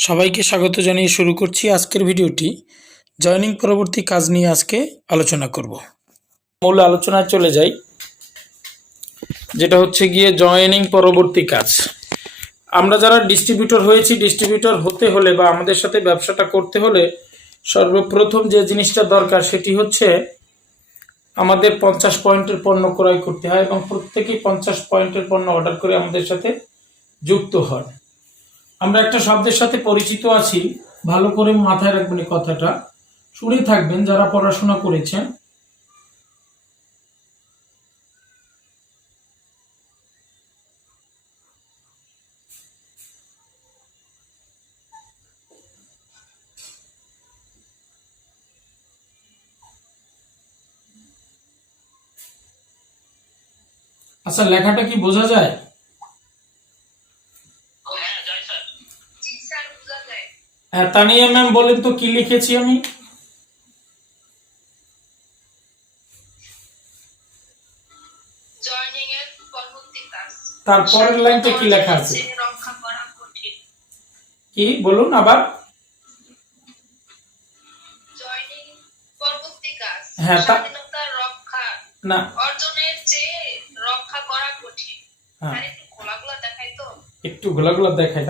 সবাইকে স্বাগত জানিয়ে শুরু করছি আজকের ভিডিওটি। জয়েনিং পরবর্তী কাজ নিয়ে আজকে আলোচনা করব। মূল আলোচনায় চলে যাই, যেটা হচ্ছে গিয়ে জয়েনিং পরবর্তী কাজ। আমরা যারা ডিস্ট্রিবিউটর হয়েছি ডিস্ট্রিবিউটর হতে হলে বা আমাদের সাথে ব্যবসাটা করতে হলে সর্বপ্রথম যে জিনিসটা দরকার সেটি হচ্ছে আমাদের পঞ্চাশ পয়েন্টের পণ্য ক্রয় করতে হয় এবং প্রত্যেকেই পঞ্চাশ পয়েন্টের পণ্য অর্ডার করে আমাদের সাথে যুক্ত হয় আমরা একটা শব্দের সাথে পরিচিত আছি। ভালো করে মাথায় রাখবেন কথাটা। শুনে থাকবেন যারা পড়াশোনা করেছেন। আচ্ছা লেখাটা কি বোঝা যায়? হ্যাঁ তানিয়া ম্যাম বলেন তো কি লিখেছি আমি? তারপরের লাইনটা কি লেখা আছে? কি? বলুন আবার। হ্যাঁ, তা- না। অর্জনের চেয়ে রক্ষা করা কঠিন। হ্যাঁ। একটু খোলাগুলা দেখাই তো। একটু গোলা গোলা দেখায়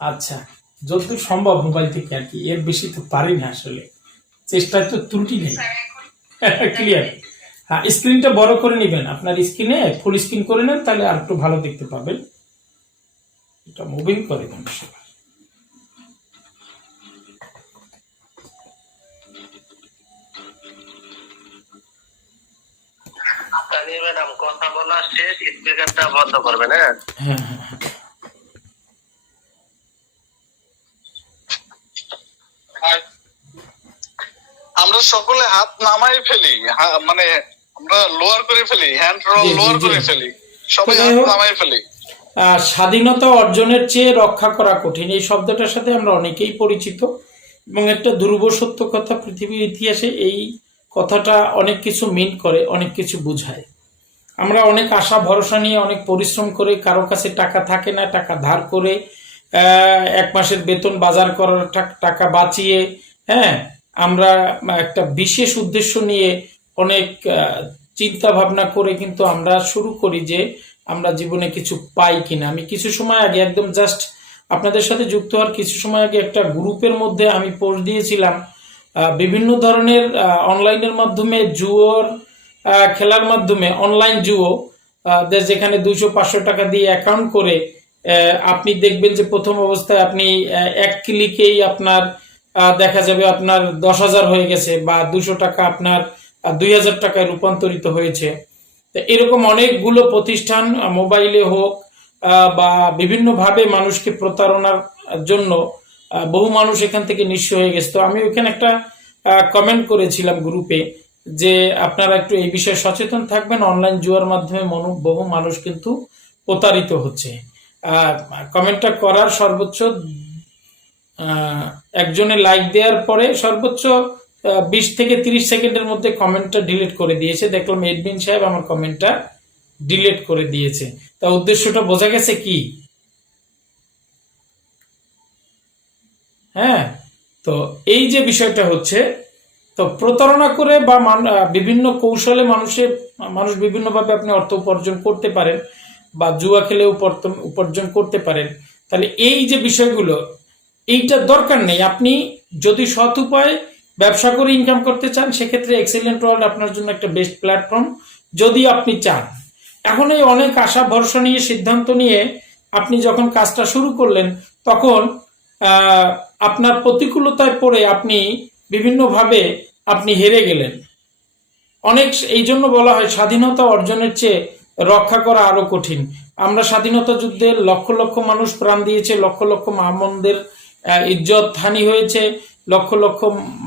আচ্ছা। যতদূর সম্ভব মোবাইল থেকে আর কি এর বেশি তো পারি না আসলে। চেষ্টায় তো ত্রুটি নেই। ক্লিয়ার হ্যাঁ স্ক্রিনটা বড় করে নেবেন। আপনার স্ক্রিনে ফুল স্ক্রিন করে নেন তাহলে আর একটু ভালো দেখতে পাবেন। এটা মুভিং করে দেন সবাই। কথা বলা শেষ স্পিকারটা বন্ধ করবেন হ্যাঁ হ্যাঁ হ্যাঁ। আমরা সকলে হাত নামাই ফেলি মানে আমরা লোয়ার করে ফেলি হ্যান্ড রোল লোয়ার করে ফেলি সবাই হাত নামাই ফেলি। স্বাধীনতা অর্জনের চেয়ে রক্ষা করা কঠিন এই শব্দটার সাথে আমরা অনেকেই পরিচিত এবং একটা ধ্রুব সত্য কথা পৃথিবীর ইতিহাসে এই কথাটা অনেক কিছু মিন করে অনেক কিছু বোঝায়। আমরা অনেক আশা ভরসা নিয়ে অনেক পরিশ্রম করে কারও কাছে টাকা থাকে না টাকা ধার করে আহ, এক মাসের বেতন বাজার করার টাকা বাঁচিয়ে হ্যাঁ আমরা একটা বিশেষ উদ্দেশ্য নিয়ে অনেক চিন্তা ভাবনা করে কিন্তু আমরা শুরু করি যে আমরা জীবনে কিছু পাই কিনা। আমি কিছু সময় আগে একদম জাস্ট আপনাদের সাথে যুক্ত হওয়ার কিছু সময় আগে একটা গ্রুপের মধ্যে আমি পোস্ট দিয়েছিলাম। বিভিন্ন ধরনের অনলাইনের মাধ্যমে, জুয়োর খেলার মাধ্যমে অনলাইন জুয়ো যেখানে দুশো পাঁচশো টাকা দিয়ে অ্যাকাউন্ট করে আপনি দেখবেন যে প্রথম অবস্থায় আপনি এক ক্লিকেই আপনার দেখা যাবে আপনার দশ হাজার হয়ে গেছে বা দুশো টাকা আপনার দুই হাজার টাকায় রূপান্তরিত হয়েছে। তো এরকম অনেকগুলো প্রতিষ্ঠান মোবাইলে হোক বা বিভিন্নভাবে মানুষকে প্রতারণার জন্য বহু মানুষ এখান থেকে নিঃস্ব হয়ে গেছে। তো আমি ওখানে একটা কমেন্ট করেছিলাম গ্রুপে যে আপনারা একটু এই বিষয়ে সচেতন থাকবেন। অনলাইন জুয়ার মাধ্যমে বহু মানুষ কিন্তু প্রতারিত হচ্ছে। কমেন্টটা করার সর্বোচ্চ একজনে লাইক দেওয়ার পরে সর্বোচ্চ বিশ থেকে তিরিশ সেকেন্ডের মধ্যে কমেন্টটা ডিলিট করে দিয়েছে। দেখলাম এডমিন সাহেব আমার কমেন্টটা ডিলিট করে দিয়েছে। তা উদ্দেশ্যটা বোঝা গেছে কি? হ্যাঁ তো এই যে বিষয়টা হচ্ছে, তো প্রতারণা করে বা বিভিন্ন কৌশলে মানুষের, মানুষ বিভিন্নভাবে আপনি অর্থ উপার্জন করতে পারেন বা জুয়া খেলে উপার্জন করতে পারেন। তাহলে এই যে বিষয়গুলো এইটা দরকার নেই। আপনি যদি সৎ উপায় ব্যবসা করে ইনকাম করতে চান, সেক্ষেত্রে এক্সেলেন্ট ওয়ার্ল্ড আপনার জন্য একটা বেস্ট প্ল্যাটফর্ম যদি আপনি চান। এখন এই অনেক আশা, ভরসা নিয়ে, সিদ্ধান্ত নিয়ে আপনি যখন কাজটা শুরু করলেন, তখন আপনার প্রতিকূলতায় পড়ে আপনি বিভিন্নভাবে আপনি হেরে গেলেন। অনেক এই জন্য বলা হয় স্বাধীনতা অর্জনের চেয়ে রক্ষা করা আরও কঠিন। আমরা স্বাধীনতা যুদ্ধে লক্ষ লক্ষ মানুষ প্রাণ দিয়েছে, লক্ষ লক্ষ মামনদের ইজ্জত হানি হয়েছে, লক্ষ লক্ষ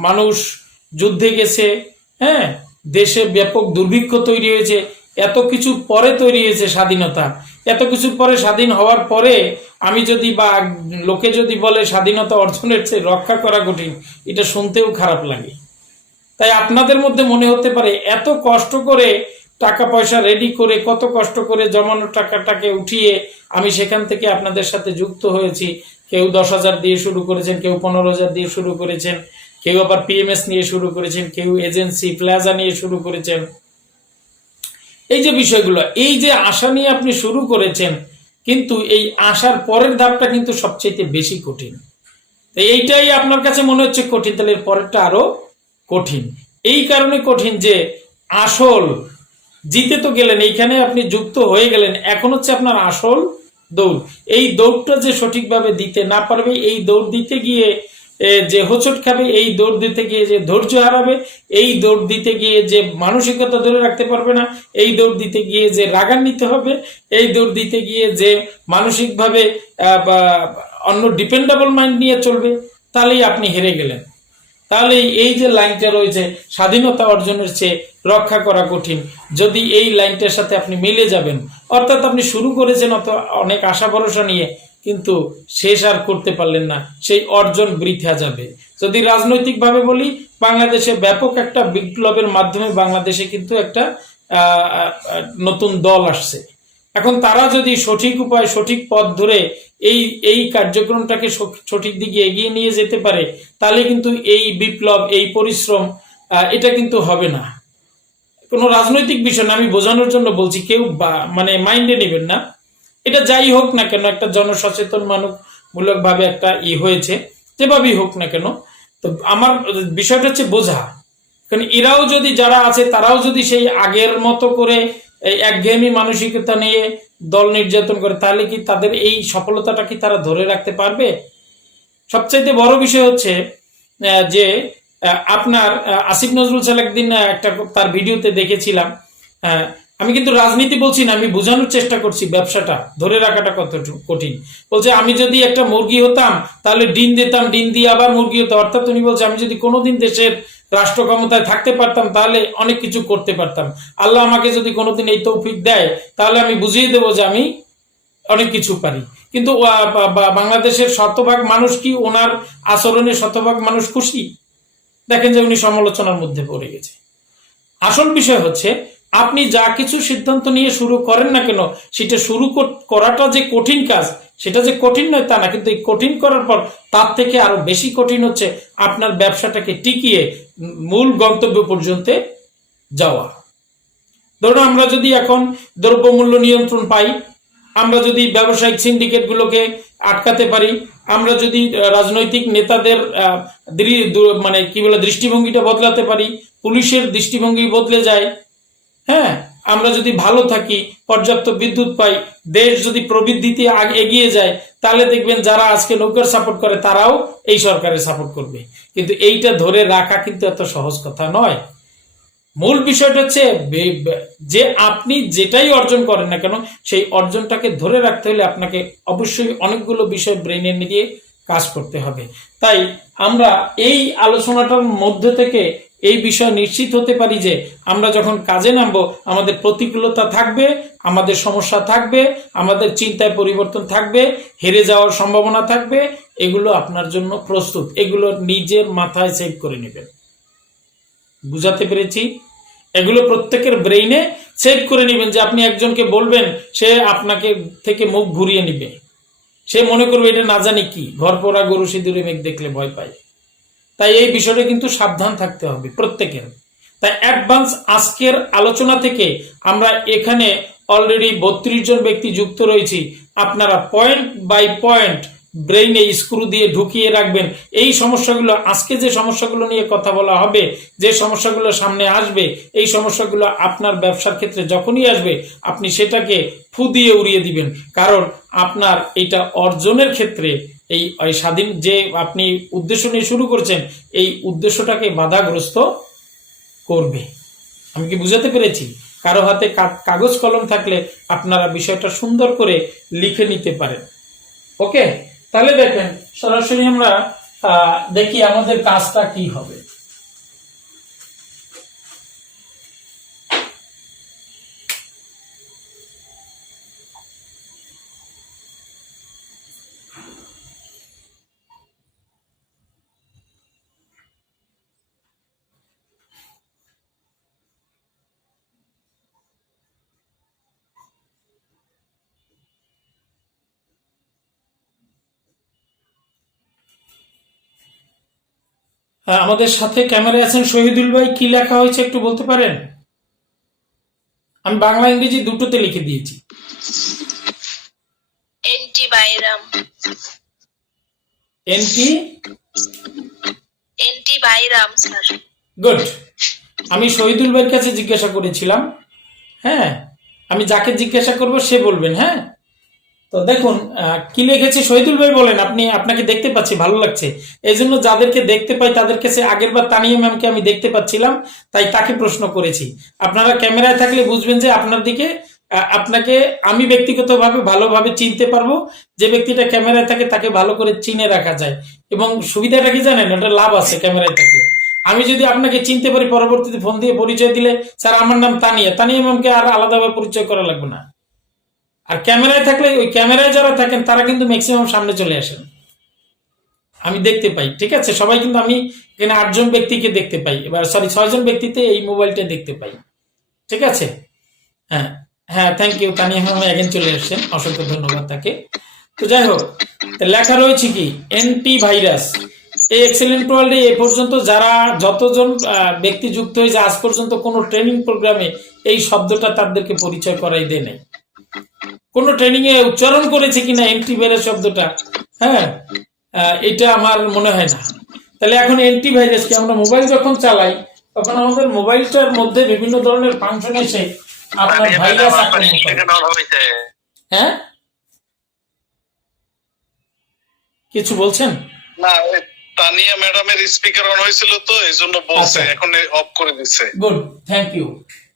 মানুষ যুদ্ধে গেছে হ্যাঁ? দেশে ব্যাপক দুর্ভিক্ষ তৈরি হয়েছে, এত কিছু পরে তৈরি হয়েছে স্বাধীনতা। এত কিছুর পরে স্বাধীন হওয়ার পরে আমি যদি বা লোকে যদি বলে স্বাধীনতা অর্জনের চেয়ে রক্ষা করা কঠিন, এটা শুনতেও খারাপ লাগে। তাই আপনাদের মধ্যে মনে হতে পারে, এত কষ্ট করে টাকা পয়সা রেডি করে, কত কষ্ট করে জমানো টাকাটাকে উঠিয়ে আমি সেখান থেকে আপনাদের সাথে যুক্ত হয়েছি। কেউ দশ হাজার দিয়ে শুরু করেছেন, কেউ পনেরো হাজার দিয়ে শুরু করেছেন, কেউ আবার পিএমএস নিয়ে শুরু করেছেন, কেউ এজেন্সি প্লাজা নিয়ে শুরু করেছেন। এই যে বিষয়গুলো, এই যে আশা নিয়ে আপনি শুরু করেছেন, কিন্তু এই আশার পরের ধাপটা কিন্তু সবচেয়ে বেশি কঠিন। এইটাই আপনার কাছে মনে হচ্ছে কঠিন, তাহলে এর পরেরটা আরও কঠিন। এই কারণে কঠিন যে আসল, জিতে তো গেলেন, এইখানে আপনি যুক্ত হয়ে গেলেন, এখন হচ্ছে আপনার আসল দৌড়। এই দৌড়টা যে সঠিকভাবে দিতে না পারবে, এই দৌড় দিতে গিয়ে যে হোঁচট খাবে, এই দৌড় দিতে গিয়ে যে ধৈর্য হারাবে, এই দৌড় দিতে গিয়ে যে মানসিকতা ধরে রাখতে পারবে না, এই দৌড় দিতে গিয়ে যে রাগান্বিত হবে, এই দৌড় দিতে গিয়ে যে মানসিকভাবে অন্য ডিপেন্ডেবল মাইন্ড নিয়ে চলবে, তাহলেই আপনি হেরে গেলেন। তাহলে এই যে লাইনটা রয়েছে, স্বাধীনতা অর্জনের চেয়ে রক্ষা করা কঠিন। যদি এই লাইনটার সাথে আপনি মিলে যাবেন, অর্থাৎ আপনি শুরু করেছেন অত অনেক আশা ভরসা নিয়ে, কিন্তু শেষ আর করতে পারলেন না, সেই অর্জন বৃথা যাবে। যদি রাজনৈতিকভাবে বলি, বাংলাদেশে ব্যাপক একটা বিপ্লবের মাধ্যমে বাংলাদেশে কিন্তু একটা নতুন দল আসছে। এখন তারা যদি সঠিক উপায়, সঠিক পথ ধরে এই এই কার্যক্রমটাকে সঠিক দিকে এগিয়ে নিয়ে যেতে পারে, তাহলে কিন্তু এই বিপ্লব, এই পরিশ্রম এটা কিন্তু হবে না। কোনো রাজনৈতিক বিষয় না, আমি বোঝানোর জন্য বলছি, কেউ মানে মাইন্ডে নেবেন না। এটা যাই হোক না কেন, একটা জনসচেতন মানুষ মূলক ভাবে একটা ই হয়েছে, যেভাবেই হোক না কেন। তো আমার বিষয়টা হচ্ছে বোঝা। কারণ এরাও যদি, যারা আছে, তারাও যদি সেই আগের মতো করে এই একঘেয়েমি মানসিকতা নিয়ে দল নির্যাতন করে, তাহলে কি তাদের এই সফলতাটা কি তারা ধরে রাখতে পারবে? সবচাইতে বড় বিষয় হচ্ছে যে আপনার আসিফ নজরুল স্যার একদিন একটা তার ভিডিওতে দেখেছিলাম আমি কিন্তু রাজনীতি বলছি না, আমি বোঝানোর চেষ্টা করছি ব্যবসাটা, ধরে রাখাটা কত কঠিন। বলছে, আমি যদি একটা মুরগি হতাম, তাহলে ডিম দিতাম, ডিম দিয়ে আবার মুরগি হতো, অর্থাৎ উনি বলছে, আমি যদি কোনোদিন দেশের রাষ্ট্র ক্ষমতায় থাকতে পারতাম, তাহলে অনেক কিছু করতে পারতাম। আল্লাহ আমাকে যদি কোনোদিন এই তৌফিক দেয়, তাহলে আমি বুঝিয়ে দেবো যে আমি অনেক কিছু পারি। কিন্তু বাংলাদেশের শতভাগ মানুষ কি ওনার আচরণে শতভাগ মানুষ খুশি? দেখেন যে উনি সমালোচনার মধ্যে পড়ে গেছে। আসল বিষয় হচ্ছে, আপনি যা কিছু সিদ্ধান্ত নিয়ে শুরু করেন না কেন, সেটা শুরু করাটা যে কঠিন কাজ, সেটা যে কঠিন নয় তা না, কিন্তু এই কঠিন করার পর তার থেকে আরও বেশি কঠিন হচ্ছে আপনার ব্যবসাটাকে টিকিয়ে মূল গন্তব্য পর্যন্ত যাওয়া। ধরুন আমরা যদি এখন দ্রব্যমূল্য নিয়ন্ত্রণ পাই, আমরা যদি ব্যবসায়িক সিন্ডিকেটগুলোকে আটকাতে পারি, আমরা যদি রাজনৈতিক নেতাদের মানে কি বলে, দৃষ্টিভঙ্গিটা বদলাতে পারি, পুলিশের দৃষ্টিভঙ্গি বদলে যায় হ্যাঁ? আমরা যদি ভালো থাকি, পর্যাপ্ত বিদ্যুৎ পাই, দেশ যদি প্রবৃদ্ধিতে এগিয়ে যায়, তাহলে দেখবেন যারা আজকে নৌকার সাপোর্ট করে, তারাও এই সরকারের সাপোর্ট করবে। কিন্তু এইটা ধরে রাখা কিন্তু এত সহজ কথা নয়। মূল বিষয়টা হচ্ছে যে আপনি যেটাই অর্জন করেন না কেন, সেই অর্জনটাকে ধরে রাখতে হলে আপনাকে অবশ্যই অনেকগুলো বিষয় ব্রেনে নিয়ে কাজ করতে হবে। তাই আমরা এই আলোচনাটার মধ্যে থেকে এই বিষয় নিশ্চিত হতে পারি যে আমরা যখন কাজে নামবো, আমাদের প্রতিকূলতা থাকবে, আমাদের সমস্যা থাকবে, আমাদের চিন্তায় পরিবর্তন থাকবে, হেরে যাওয়ার সম্ভাবনা থাকবে, এগুলো আপনার জন্য প্রস্তুত। এগুলো নিজের মাথায় সেভ করে নেবেন। বুঝাতে পেরেছি? এগুলো প্রত্যেকের ব্রেইনে সেভ করে নেবেন যে আপনি একজনকে বলবেন, সে আপনাকে থেকে মুখ ঘুরিয়ে নিবে। সে মনে করবে এটা না জানি কি, ঘর পোড়া, গরু সিঁদুরে মেঘ দেখলে ভয় পায়। তাই এই বিষয়টা কিন্তু সাবধান থাকতে হবে প্রত্যেকের। তাই অ্যাডভান্স আজকের আলোচনা থেকে আমরা এখানে অলরেডি বত্রিশ জন ব্যক্তি যুক্ত রয়েছি। আপনারা পয়েন্ট বাই পয়েন্ট ব্রেইনে স্ক্রু দিয়ে ঢুকিয়ে রাখবেন। এই সমস্যাগুলো, আজকে যে সমস্যাগুলো নিয়ে কথা বলা হবে, যে সমস্যাগুলো সামনে আসবে, এই সমস্যাগুলো আপনার ব্যবসার ক্ষেত্রে যখনই আসবে, আপনি সেটাকে ফু দিয়ে উড়িয়ে দিবেন। কারণ আপনার এটা অর্জনের ক্ষেত্রে এই স্বাধীন যে আপনি উদ্দেশ্য নিয়ে শুরু করছেন, এই উদ্দেশ্যটাকে বাধাগ্রস্ত করবে। আমি কি বুঝাতে পেরেছি? কারও হাতে কাগজ কলম থাকলে আপনারা বিষয়টা সুন্দর করে লিখে নিতে পারেন। ওকে? তাহলে দেখেন, সরাসরি আমরা দেখি আমাদের কাজটা কি হবে। আমাদের সাথে ক্যামেরায় আছেন শহীদুল ভাই কি লেখা হয়েছে একটু বলতে পারেন? আমি বাংলা ইংরেজি দুটোতে লিখে দিয়েছি। Antivirus N T? Antivirus sir. Good. আমি শহীদুল ভাইয়ের কাছে জিজ্ঞাসা করেছিলাম। হ্যাঁ আমি যাকে জিজ্ঞাসা করব সে বলবেন হ্যাঁ? তো দেখুন কি লিখেছে? শহীদুল ভাই বলেন, আপনি, আপনাকে দেখতে পাচ্ছি, ভালো লাগছে। এই জন্য যাদেরকে দেখতে পাই তাদের কাছে আগের বার তানিয়া ম্যামকে আমি দেখতে পাচ্ছিলাম, তাই তাকে প্রশ্ন করেছি। আপনারা ক্যামেরায় থাকলে বুঝবেন যে আপনার দিকে আপনাকে আমি ব্যক্তিগতভাবে ভালোভাবে চিনতে পারব, যে ব্যক্তিটা ক্যামেরায় থাকে, তাকে ভালো করে চিনে রাখা যায়। এবং সুবিধাটা কি জানেন? এটা লাভ আছে ক্যামেরায় থাকলে। আমি যদি আপনাকে চিনতে পারি, পরবর্তীতে ফোন দিয়ে পরিচয় দিলে, স্যার, আমার নাম তানিয়া। তানিয়া ম্যামকে আর আলাদাভাবে পরিচয় করা লাগবে না। আর ক্যামেরায় থাকলে, ওই ক্যামেরায় যারা থাকেন, তারা কিন্তু ম্যাক্সিমাম সামনে চলে আসেন। আমি দেখতে পাই, ঠিক আছে? সবাই কিন্তু আমি এখানে আটজন ব্যক্তিকে দেখতে পাই। এবার সরি ছয়জন ব্যক্তিতে এই মোবাইলটা দেখতে পাই। ঠিক আছে? হ্যাঁ হ্যাঁ thank you Tania ma'am again চলে আসছেন। অসংখ্য ধন্যবাদ তাকে। তো যাই হোক লেখা রয়েছে কি? এন্টি ভাইরাস এই এক্সেলেন্ট ওয়ার্ল্ডে এ পর্যন্ত যারা যতজন ব্যক্তি যুক্ত হয়েছে, আজ পর্যন্ত কোনো ট্রেনিং প্রোগ্রামে এই শব্দটা তাদেরকে পরিচয় করাই দেয় নাই। কোন ট্রেনিং এ উচ্চারণ করেছে কিনা অ্যান্টিভাইরাস শব্দটা? হ্যাঁ? আহ, এটা আমার মনে হয় না। তাহলে এখন অ্যান্টিভাইরাস কি আমরা মোবাইল যখন চালাই তখন আমাদের মোবাইলটার মধ্যে বিভিন্ন ধরনের ফাংশন এসে আপনার ভাইরাস আক্রমণ করে। হ্যাঁ? কিছু বলছেন? না তানিয়া ম্যাডামের স্পিকার অন হয়েছিল তো এই জন্য বলছে আচ্ছা। এখন অফ করে দিচ্ছে। গুড থ্যাংক ইউ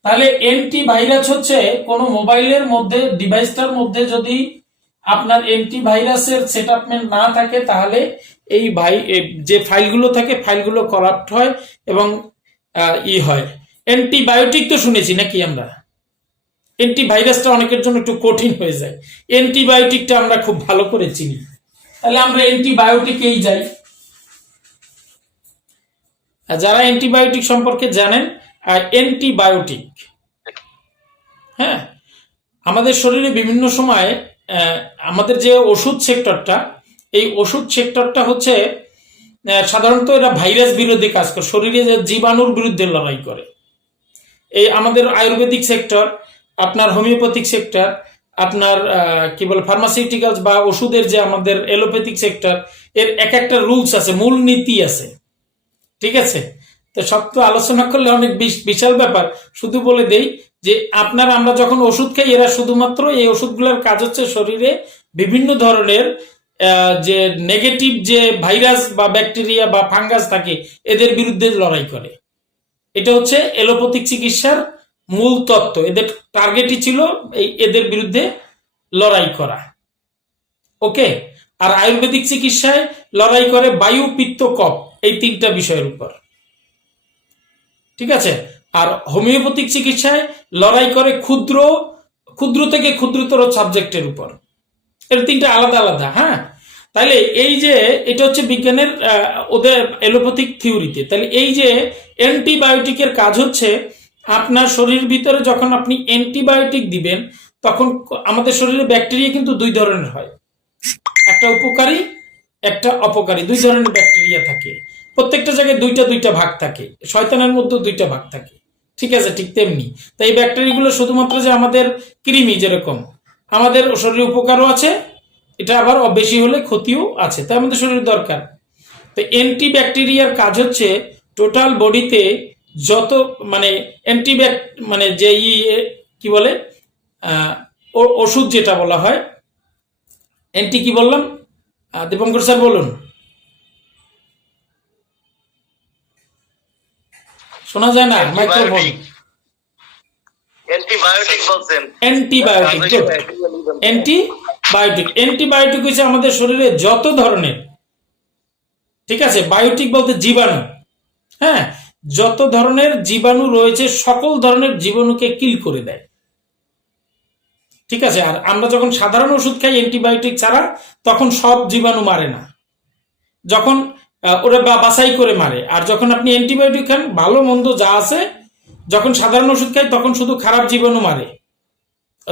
তাহলে এন্টি ভাইরাস হচ্ছে কোন মোবাইলের মধ্যে ডিভাইসটার মধ্যে যদি আপনার এন্টি ভাইরাসের সেটআপমেন্ট না থাকে, তাহলে এই ভাই যে ফাইলগুলো থাকে, ফাইলগুলো করাপ্ট হয় এবং ই হয়। অ্যান্টিবায়োটিক তো শুনেছি নাকি আমরা? অ্যান্টিভাইরাসটা অনেকের জন্য একটু কঠিন হয়ে যায়। অ্যান্টিবায়োটিকটা আমরা খুব ভালো করে চিনি। তাহলে আমরা অ্যান্টিবায়োটিকেই যাই। যারা অ্যান্টিবায়োটিক সম্পর্কে জানেন অ্যান্টিবায়োটিক হ্যাঁ? আমাদের শরীরে বিভিন্ন সময় আমাদের যে ওষুধ সেক্টরটা এই ওষুধ সেক্টরটা হচ্ছে সাধারণত এরা ভাইরাস বিরোধী কাজ করে, শরীরে জীবাণুর বিরুদ্ধে লড়াই করে। এই আমাদের আয়ুর্বেদিক সেক্টর আপনার হোমিওপ্যাথিক সেক্টর আপনার কি বলে ফার্মাসিউটিক্যালস বা ওষুধের যে আমাদের এলোপ্যাথিক সেক্টর এর এক একটা রুলস আছে মূল নীতি আছে। ঠিক আছে? তো সব তো আলোচনা করলে অনেক বিশ- বিশাল ব্যাপার। শুধু বলে দেই যে, আপনার আমরা যখন ওষুধ খাই, এরা শুধুমাত্র এই ওষুধগুলোর কাজ হচ্ছে শরীরে বিভিন্ন ধরনের যে নেগেটিভ যে ভাইরাস বা ব্যাকটেরিয়া বা ফাঙ্গাস থাকে, এদের বিরুদ্ধে লড়াই করে। এটা হচ্ছে এলোপ্যাথিক চিকিৎসার মূল তত্ত্ব। এদের টার্গেটই ছিল এই এদের বিরুদ্ধে লড়াই করা। ওকে? আর আয়ুর্বেদিক চিকিৎসায় লড়াই করে বায়ু পিত্ত কফ, এই তিনটা বিষয়ের উপর। ঠিক আছে? আর হোমিওপ্যাথিক চিকিৎসায় লড়াই করে ক্ষুদ্র ক্ষুদ্র থেকে ক্ষুদ্রতর সাবজেক্টের উপর। এর তিনটা আলাদা আলাদা হ্যাঁ? তাহলে এই যে এটা হচ্ছে বিজ্ঞানের ওদের এলোপ্যাথিক থিওরিতে। তাহলে এই যে অ্যান্টিবায়োটিকের কাজ হচ্ছে, আপনার শরীরের ভিতরে যখন আপনি অ্যান্টিবায়োটিক দিবেন, তখন আমাদের শরীরে ব্যাকটেরিয়া কিন্তু দুই ধরনের হয়। একটা উপকারী একটা অপকারী, দুই ধরনের ব্যাকটেরিয়া থাকে। প্রত্যেকটা জায়গায় দুইটা দুইটা ভাগ থাকে। শয়তানের মধ্যে দুইটা ভাগ থাকে। ঠিক আছে, ঠিক তেমনি। তাই এই ব্যাকটেরিয়াগুলো শুধুমাত্র যে আমাদের কৃমি যেরকম, আমাদের শরীরে উপকারও আছে, এটা আবার বেশি হলে ক্ষতিও আছে। তাই আমাদের শরীরে দরকার। তো অ্যান্টি ব্যাকটেরিয়ার কাজ হচ্ছে টোটাল বডিতে যত মানে অ্যান্টিব্যাক মানে যে ই, কি বলে ওষুধ যেটা বলা হয় অ্যান্টি কি বললাম? দীপঙ্কর স্যার বলুন। শোনা যায় না মাইক্রোফোন অ্যান্টিবায়োটিক বলছেন। অ্যান্টিবায়োটিক অ্যান্টিবায়োটিক অ্যান্টিবায়োটিক হচ্ছে আমাদের শরীরে যত ধরনের। ঠিক আছে বায়োটিক বলতে জীবাণু। হ্যাঁ যত ধরনের জীবাণু রয়েছে সকল ধরনের জীবাণুকে কিল করে দেয়। ঠিক আছে? আর আমরা যখন সাধারণ ওষুধ খাই অ্যান্টিবায়োটিক ছাড়া, তখন সব জীবাণু মারে না। যখন ওরা বাছাই করে মারে। আর যখন আপনি অ্যান্টিবায়োটিক খান, ভালো মন্দ যা আছে, যখন সাধারণ ওষুধ খাই, তখন শুধু খারাপ জীবাণু মারে।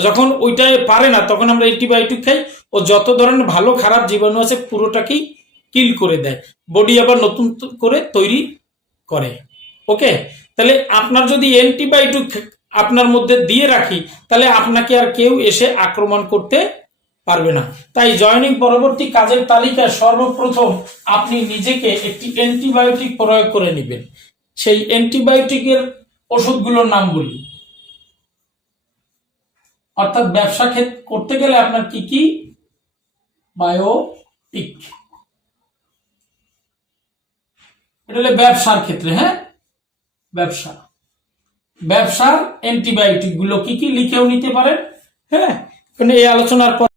যখন ওইটাই পারে না, তখন আমরা অ্যান্টিবায়োটিক খাই, ও যত ধরনের ভালো খারাপ জীবাণু আছে, পুরোটাকেই কিল করে দেয়। বডি আবার নতুন করে তৈরি করে। ওকে তাহলে আপনার যদি অ্যান্টিবায়োটিক আপনার মধ্যে দিয়ে রাখি, তাহলে আপনাকে আর কেউ এসে আক্রমণ করতে পারবে না। তাই জয়নিং পরবর্তী কাজের তালিকায় সর্বপ্রথম আপনি নিজেকে একটি অ্যান্টিবায়োটিক প্রয়োগ করে নেবেন। সেই অ্যান্টিবায়োটিকের ওষুধগুলোর নাম বলি। অর্থাৎ ব্যবসা করতে গেলে আপনার কি কি? বায়োটিক। এটা হলে ব্যবসার ক্ষেত্রে হ্যাঁ? ব্যবসা। ব্যবসার অ্যান্টিবায়োটিকগুলো কি কি লিখেও নিতে পারেন? হ্যাঁ এই আলোচনার পর